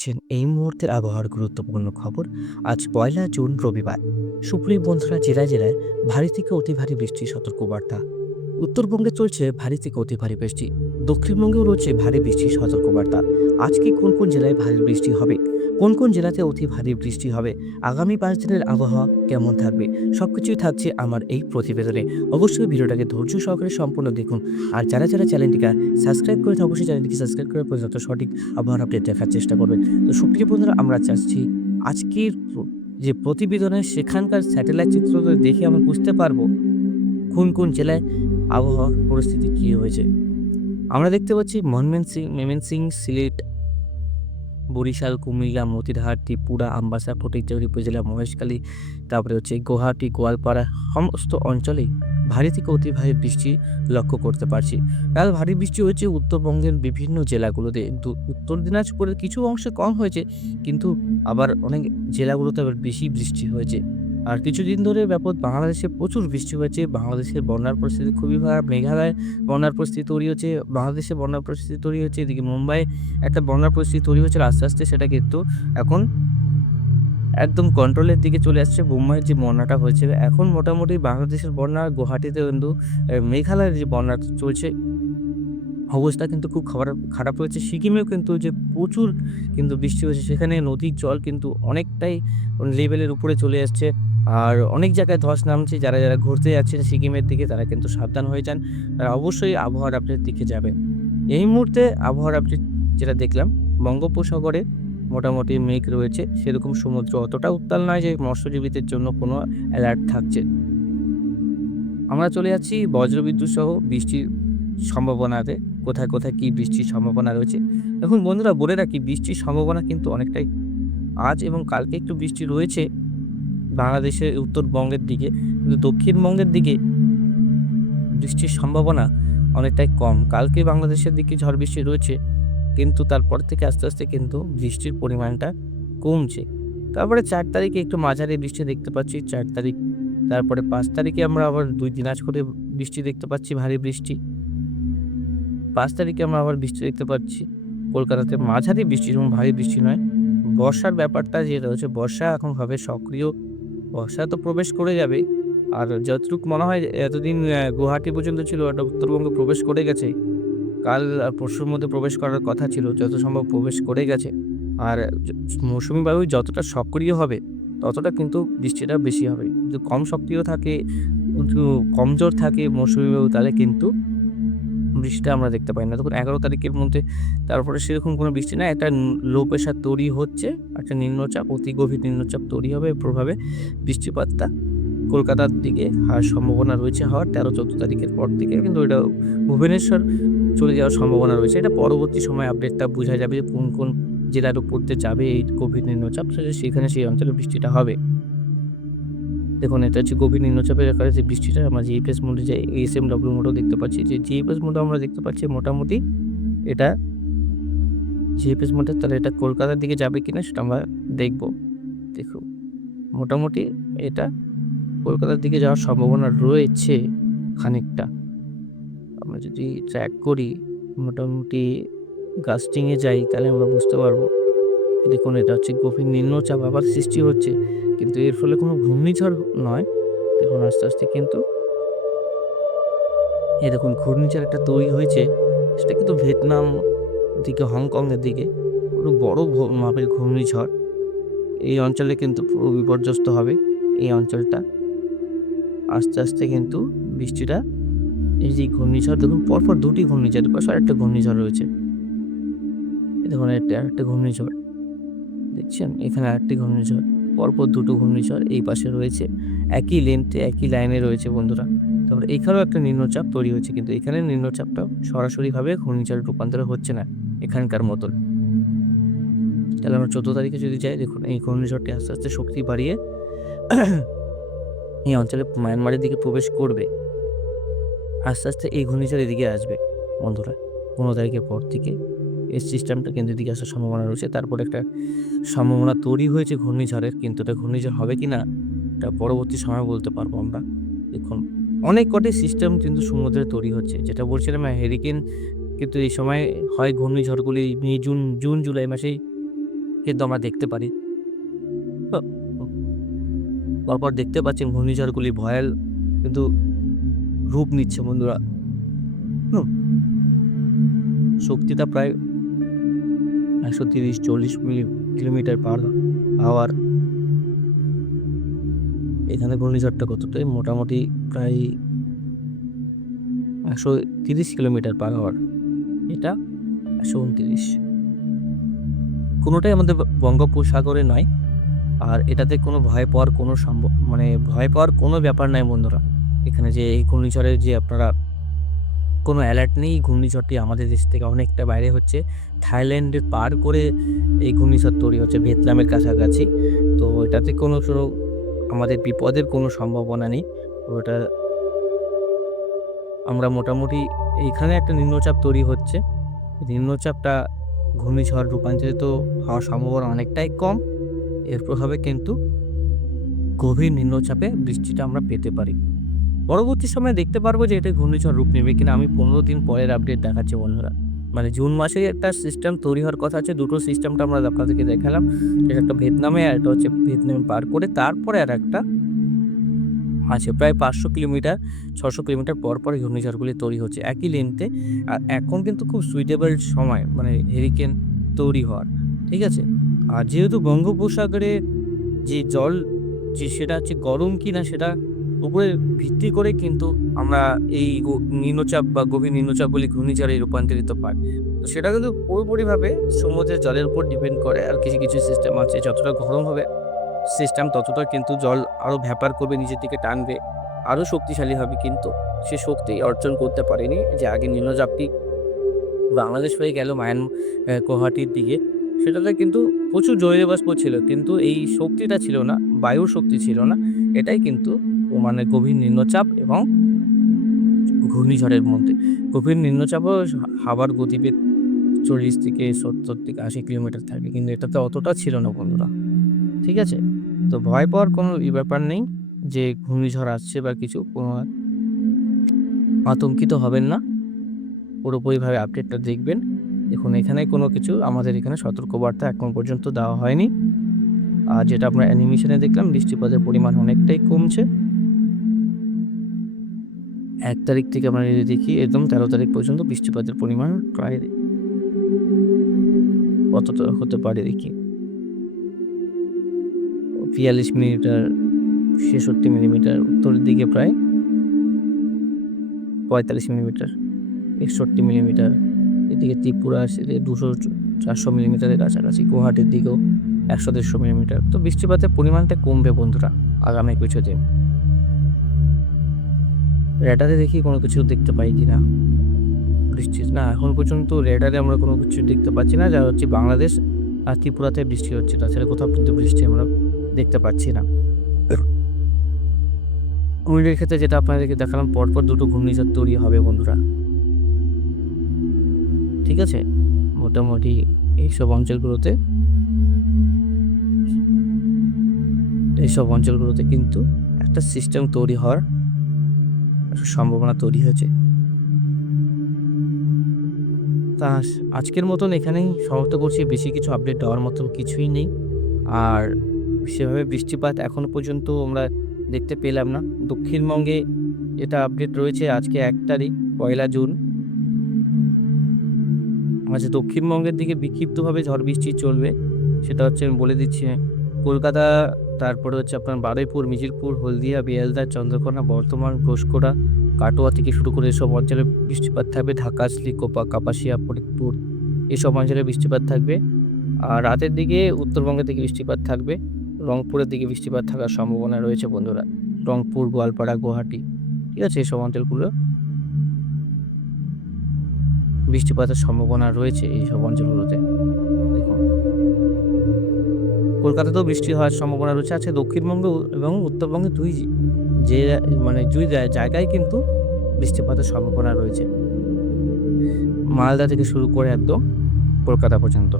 দেখছেন এই মুহূর্তের আবহাওয়ার গুরুত্বপূর্ণ খবর আজ পয়লা জুন, রবিবার। সুপ্রিয় বন্ধুরা জেলায় জেলায় ভারী থেকে অতি ভারী বৃষ্টির সতর্কবার্তা। উত্তরবঙ্গে চলছে ভারী থেকে অতি ভারী বৃষ্টি। দক্ষিণবঙ্গেও রয়েছে ভারী বৃষ্টির সতর্কবার্তা। আজকে কোন কোন জেলায় ভারী বৃষ্টি হবে? কোন কোন জেলাতে অতি ভারী বৃষ্টি হবে? আগামী পাঁচ দিনের আবহাওয়া কেমন থাকবে? সব কিছুই থাকছে আমার এই প্রতিবেদনে। অবশ্যই ভিডিওটাকে ধৈর্য সহকারে সম্পূর্ণ দেখুন। আর যারা যারা চ্যানেলটিকে সাবস্ক্রাইব করেছেন, অবশ্যই চ্যানেলটিকে সাবস্ক্রাইব করে পর্যন্ত সঠিক আবহাওয়ার আপডেট দেখার চেষ্টা করবেন। তো সুপ্রিয় বন্ধুরা, আমরা চাচ্ছি আজকের যে প্রতিবেদনে, সেখানকার স্যাটেলাইট চিত্র দেখে আমরা বুঝতে পারব কোন কোন জেলায় আবহাওয়া পরিস্থিতি কী হয়েছে। আমরা দেখতে পাচ্ছি মনমেন সিং মেমেন সিং সিলেট বরিশাল, কুমিল্লা, মতিরহাট ত্রিপুরা আমবাসা ফটিকচারি উপজেলা, মহেশখালী, তারপরে হচ্ছে গুয়াহাটি, গোয়ালপাড়া, সমস্ত অঞ্চলে ভারী থেকে অতি ভারী বৃষ্টি লক্ষ্য করতে পারছি। কাল ভারী বৃষ্টি হয়েছে উত্তরবঙ্গের বিভিন্ন জেলাগুলোতে। উত্তর দিনাজপুরের কিছু অংশে কম হয়েছে, কিন্তু আবার অনেক জেলাগুলোতে আবার বেশি বৃষ্টি হয়েছে। আর কিছুদিন ধরে ব্যাপক বাংলাদেশে প্রচুর বৃষ্টি হয়েছে। বাংলাদেশের বন্যার পরিস্থিতি খুবই খারাপ মেঘালয় বন্যার পরিস্থিতি তৈরি হচ্ছে, বাংলাদেশে বন্যার পরিস্থিতি তৈরি হচ্ছে, এদিকে মুম্বাই একটা বন্যার পরিস্থিতি তৈরি হচ্ছে, আস্তে আস্তে সেটা কিন্তু এখন একদম কন্ট্রোলের দিকে চলে আসছে, মুম্বাইয়ের যে বন্যাটা হয়েছে। এখন মোটামুটি বাংলাদেশের বন্যা গুয়াহাটিতে কিন্তু মেঘালয়ের যে বন্যা চলছে, অবস্থা কিন্তু খুব খারাপ খারাপ হয়েছে। সিকিমেও কিন্তু যে প্রচুর কিন্তু বৃষ্টি হয়েছে, সেখানে নদীর জল কিন্তু অনেকটাই লেভেলের উপরে চলে আসছে। আর অনেক জায়গায় ধস নামছে, যারা যারা ঘুরতে যাচ্ছেন সিকিমের দিকে, তারা কিন্তু সাবধান হয়ে যান। তারা অবশ্যই আবহাওয়ার আপডেট দিকে যাবেন। এই মুহূর্তে আবহাওয়ার আপডেট যেটা দেখলাম, বঙ্গোপসাগরে মোটামুটি মেঘ রয়েছে। সেরকম সমুদ্র অতটা উত্তাল নয় যে মৎস্যজীবীদের জন্য কোনো অ্যালার্ট থাকছে। আমরা চলে যাচ্ছি বজ্রবিদ্যুৎ সহ বৃষ্টির সম্ভাবনাতে। কোথায় কোথায় কী বৃষ্টির সম্ভাবনা রয়েছে? এখন বন্ধুরা, বলে রাখি, বৃষ্টির সম্ভাবনা কিন্তু অনেকটাই আজ এবং কালকে একটু বৃষ্টি রয়েছে। বাংলাদেশের উত্তরবঙ্গের দিকে। কিন্তু দক্ষিণবঙ্গের দিকে বৃষ্টির সম্ভাবনা অনেকটাই কম। কালকে বাংলাদেশের দিকে ঝড় বৃষ্টি রয়েছে, কিন্তু তারপর থেকে আস্তে আস্তে কিন্তু বৃষ্টির পরিমাণটা কমছে। তারপরে চার তারিখে একটু মাঝারি বৃষ্টি দেখতে পাচ্ছি, চার তারিখ। তারপরে পাঁচ তারিখে আমরা আবার দুই দিন আজ করে বৃষ্টি দেখতে পাচ্ছি, ভারী বৃষ্টি। পাঁচ তারিখে আমরা আবার বৃষ্টি দেখতে পাচ্ছি, কলকাতাতে মাঝারি বৃষ্টি যেমন ভারী বৃষ্টি নয়। বর্ষার ব্যাপারটা যেটা হচ্ছে, বর্ষা এখন হবে সক্রিয় বর্ষা তো প্রবেশ করে যাবে। আর যতটুকু মনে হয়, এতদিন গুয়াহাটি পর্যন্ত ছিল ওটা উত্তরবঙ্গে প্রবেশ করে গেছে। কাল পরশুর মধ্যে প্রবেশ করার কথা ছিল, যত সম্ভব প্রবেশ করে গেছে। আর মৌসুমি বায়ু যতটা সক্রিয় হবে, ততটা কিন্তু বৃষ্টিটা বেশি হবে। যদি কম সক্রিয় থাকে কমজোর থাকে মৌসুমি বায়ু তাহলে কিন্তু বৃষ্টিটা আমরা দেখতে পাই না। তখন এগারো তারিখের মধ্যে তারপরে সেরকম কোনো বৃষ্টি না, একটা লো প্রেশার তৈরি হচ্ছে, একটা নিম্নচাপ, অতি গভীর নিম্নচাপ তৈরি হবে প্রভাবে বৃষ্টিপাতটা কলকাতার দিকে হওয়ার সম্ভাবনা রয়েছে, হওয়ার তেরো, চোদ্দ তারিখের পর থেকে, কিন্তু এটা ভুবনেশ্বর চলে যাওয়ার সম্ভাবনা রয়েছে। এটা পরবর্তী সময় আপডেটটা বোঝা যাবে যে কোন কোন জেলার উপর যাবে এই গভীর নিম্নচাপ, সেখানে সেই অঞ্চলে বৃষ্টিটা হবে। দেখুন, এটা হচ্ছে গভীর নিম্নচাপের আকারে যে বৃষ্টিটা, আমরা জি জিএফএস মোডে এস এম ডব্লিউ মোডেও দেখতে পাচ্ছি। যে জি জিএফএস মোডে আমরা দেখতে পাচ্ছি, মোটামুটি এটা জি জিএফএস মোডে, তাহলে এটা কলকাতার দিকে যাবে কিনা সেটা আমরা দেখব। দেখুন মোটামুটি এটা কলকাতার দিকে যাওয়ার সম্ভাবনা রয়েছে খানিকটা। আমরা যদি ট্র্যাক করি, মোটামুটি গাস্টিংয়ে যাই, তাহলে আমরা বুঝতে পারব। দেখুন, এটা হচ্ছে গভীর নিম্নচাপ আবার সৃষ্টি হচ্ছে। কিন্তু এর ফলে কোনো ঘূর্ণিঝড় নয়। দেখুন আস্তে আস্তে কিন্তু এই দেখুন ঘূর্ণিঝড় একটা তৈরি হয়েছে। সেটা কিন্তু ভিয়েতনাম দিকে, হংকংয়ের দিকে পুরো বড় মাপের ঘূর্ণিঝড়। এই অঞ্চলে কিন্তু পুরো বিপর্যস্ত হবে এই অঞ্চলটা। আস্তে আস্তে কিন্তু বৃষ্টিটা এই যে ঘূর্ণিঝড়, দেখুন পরপর দুটি ঘূর্ণিঝড় পাশে আরেকটা ঘূর্ণিঝড় রয়েছে। দেখুন একটা, আরেকটা ঘূর্ণিঝড়। দেখছেন? এখানে আরেকটি ঘূর্ণিঝড়। পরপর দুটো ঘূর্ণিঝড় এই পাশে রয়েছে। একই লেন্থে একই লাইনে রয়েছে বন্ধুরা। তারপরে এখানেও একটা নিম্নচাপ তৈরি হয়েছে কিন্তু এখানে নিম্নচাপটা সরাসরিভাবে ঘূর্ণিঝড়ে রূপান্তর হচ্ছে না, এখানকার মতন। তাহলে আমরা চোদ্দ তারিখে যদি যাই, দেখুন এই ঘূর্ণিঝড়টি আস্তে আস্তে শক্তি বাড়িয়ে এই অঞ্চলে মায়ানমারের দিকে প্রবেশ করবে। আস্তে আস্তে এই ঘূর্ণিঝড় এদিকে আসবে বন্ধুরা, পনেরো তারিখের পর থেকে। এই সিস্টেমটা কেন্দ্রের দিকে আসার সম্ভাবনা রয়েছে। তারপর একটা সম্ভাবনা তৈরি হয়েছে ঘূর্ণিঝড়ের, কিন্তু এটা ঘূর্ণিঝড় হবে কি না এটা পরবর্তী সময় বলতে পারব আমরা। দেখুন, অনেক কটি সিস্টেম কিন্তু সমুদ্রে তৈরি হচ্ছে। যেটা বলছিলাম হেরিকেন কিন্তু এই সময় হয় ঘূর্ণিঝড়গুলি মে, জুন জুন, জুলাই মাসেই কিন্তু আমরা দেখতে পারি। পরপর দেখতে পাচ্ছেন ঘূর্ণিঝড়গুলি ভয়াল কিন্তু রূপ নিচ্ছে বন্ধুরা। শক্তিটা প্রায় একশো তিরিশ, চল্লিশ কিলোমিটার পার আওয়ার এখানে ঘূর্ণিঝড়টা কতটাই? মোটামুটি প্রায় একশো তিরিশ কিলোমিটার পার আওয়ার এটা একশো উনতিরিশ। কোনোটাই আমাদের বঙ্গোপসাগরে নয়। আর এটাতে কোনো ভয় পাওয়ার কোনো সম্ভব মানে ভয় পাওয়ার কোনো ব্যাপার নাই বন্ধুরা। এখানে যে এই ঘূর্ণিঝড়ের যে আপনারা কোনো অ্যালার্ট নেই। ঘূর্ণিঝড়টি আমাদের দেশ থেকে অনেকটা বাইরে হচ্ছে। থাইল্যান্ডের পার করে এই ঘূর্ণিঝড় তৈরি হচ্ছে ভিয়েতনামের কাছাকাছি। তো এটাতে কোনো কোনো আমাদের বিপদের কোনো সম্ভাবনা নেই। তো এটা আমরা মোটামুটি এইখানে একটা নিম্নচাপ তৈরি হচ্ছে। নিম্নচাপটা ঘূর্ণিঝড় রূপান্তরিত হওয়ার সম্ভাবনা অনেকটাই কম। এর প্রভাবে কিন্তু গভীর নিম্নচাপে বৃষ্টিটা আমরা পেতে পারি। পরবর্তী সময়ে দেখতে পারব যে এটা ঘূর্ণিঝড় রূপ নেবে কিনা। আমি পনেরো দিন পরের আপডেট দেখাচ্ছি বন্ধুরা। মানে জুন মাসেই একটা সিস্টেম তৈরি হওয়ার কথা আছে। দুটো সিস্টেমটা আমরা আপনাদেরকে দেখালাম। একটা ভিয়েতনামে আর একটা হচ্ছে ভিয়েতনামে পার করে তারপরে আর একটা আছে। প্রায় পাঁচশো কিলোমিটার, ছশো কিলোমিটার পর পর ঘূর্ণিঝড়গুলি তৈরি হচ্ছে। একই লেন্থে আর এখন কিন্তু খুব সুইটেবল সময় মানে হেরিকেন তৈরি হওয়ার। ঠিক আছে? আর যেহেতু বঙ্গোপসাগরে যে জল, যে সেটা হচ্ছে গরম কি না সেটা উপরে ভিত্তি করে কিন্তু আমরা এই নিম্নচাপ বা গভীর নিম্নচাপ নিম্নচাপগুলি ঘূর্ণিঝড়ে রূপান্তরিত পাই। তো সেটা কিন্তু পুরোপুরিভাবে সমুদ্রের জলের উপর ডিপেন্ড করে আর কিছু কিছু সিস্টেম আছে, যতটা গরম হবে সিস্টেম ততটা কিন্তু জল আরও ভ্যাপার করবে, নিজের দিকে টানবে আরও শক্তিশালী হবে কিন্তু সে শক্তি অর্জন করতে পারেনি। যে আগে নিম্নচাপটি বাংলাদেশ হয়ে গেল, মায়ান গুয়াহাটির দিকে, সেটাতে কিন্তু প্রচুর জলীয়বাষ্প ছিল, কিন্তু এই শক্তিটা ছিল না, বায়ুর শক্তি ছিল না, এটাই কিন্তু মানে গভীর নিম্নচাপ এবং ঘূর্ণিঝড়ের মধ্যে। গভীর নিম্নচাপও হাওয়ার গতিবেগ চল্লিশ থেকে সত্তর থেকে আশি কিলোমিটার থাকে, কিন্তু এটাতে অতটা ছিল না বন্ধুরা। ঠিক আছে? তো ভয় পাওয়ার কোনো ব্যাপার নেই যে ঘূর্ণিঝড় আসছে বা কিছু, কোনো আতঙ্কিত হবেন না। পুরোপুরিভাবে আপডেটটা দেখবেন। দেখুন, এখানে কোনো কিছু আমাদের এখানে সতর্কবার্তা এখন পর্যন্ত দেওয়া হয়নি। আর যেটা আমরা অ্যানিমেশনে দেখলাম, বৃষ্টিপাতের পরিমাণ অনেকটাই কমছে। এক তারিখ থেকে আমরা যদি দেখি, একদম তেরো তারিখ পর্যন্ত বৃষ্টিপাতের পরিমাণ প্রায় কতটা হতে পারে দেখি। বিয়াল্লিশ মিলিমিটার, ছেষট্টি মিলিমিটার, উত্তরের দিকে প্রায় পঁয়তাল্লিশ মিলিমিটার, একষট্টি মিলিমিটার, এদিকে ত্রিপুরা আসছে দুশো চারশো মিলিমিটারের কাছাকাছি, গুয়াহাটির দিকেও একশো দেড়শো মিলিমিটার। তো বৃষ্টিপাতের পরিমাণটা কমবে বন্ধুরা আগামী কিছুদিন। রেডারে দেখি কোনো কিছু দেখতে পাই কি না বৃষ্টি, না, এখন পর্যন্ত রেডারে আমরা কোনো কিছু দেখতে পাচ্ছি না, যা হচ্ছে বাংলাদেশ আর ত্রিপুরাতে বৃষ্টি হচ্ছে, তাছাড়া কোথাও কিন্তু বৃষ্টি আমরা দেখতে পাচ্ছি না। ঘূর্ণির ক্ষেত্রে যেটা আপনাদেরকে দেখালাম, পরপর দুটো ঘূর্ণিঝড় তৈরি হবে বন্ধুরা। ঠিক আছে? মোটামুটি এইসব অঞ্চলগুলোতে এইসব অঞ্চলগুলোতে কিন্তু একটা সিস্টেম তৈরি হওয়ার সম্ভাবনা তৈরি হয়েছে। তা আজকের মতন এখানেই সমাপ্ত করছি। বেশি কিছু আপডেট দেওয়ার মতন কিছুই নেই। আর সেভাবে বৃষ্টিপাত এখনও পর্যন্ত আমরা দেখতে পেলাম না। দক্ষিণবঙ্গে এটা আপডেট রয়েছে আজকে এক তারিখ, পয়লা জুন। আচ্ছা দক্ষিণবঙ্গের দিকে বিক্ষিপ্তভাবে ঝড় বৃষ্টি চলবে, সেটা হচ্ছে আমি বলে দিচ্ছি। কলকাতা, তারপরে হচ্ছে আপনার বারুইপুর মিজিরপুর হলদিয়া, বেয়ালদা, চন্দ্রকোনা, বর্ধমান, ঘোষকোড়া, কাটোয়া থেকে শুরু করে এসব অঞ্চলে বৃষ্টিপাত থাকবে। ঢাকা, শ্রীকোপা, কাপাসিয়া, ফরিদপুর এসব অঞ্চলে বৃষ্টিপাত থাকবে। আর রাতের দিকে উত্তরবঙ্গের দিকে বৃষ্টিপাত থাকবে। রংপুরের দিকে বৃষ্টিপাত থাকার সম্ভাবনা রয়েছে বন্ধুরা। রংপুর, গোয়ালপাড়া, গুয়াহাটি, ঠিক আছে? এসব অঞ্চলগুলো বৃষ্টিপাতের সম্ভাবনা রয়েছে এইসব অঞ্চলগুলোতে। কলকাতাতেও বৃষ্টি হওয়ার সম্ভাবনা রয়েছে, আছে দক্ষিণবঙ্গে এবং উত্তরবঙ্গে দুই যে মানে দুই জায়গায় কিন্তু বৃষ্টিপাতের সম্ভাবনা রয়েছে। মালদা থেকে শুরু করে একদম কলকাতা পর্যন্ত।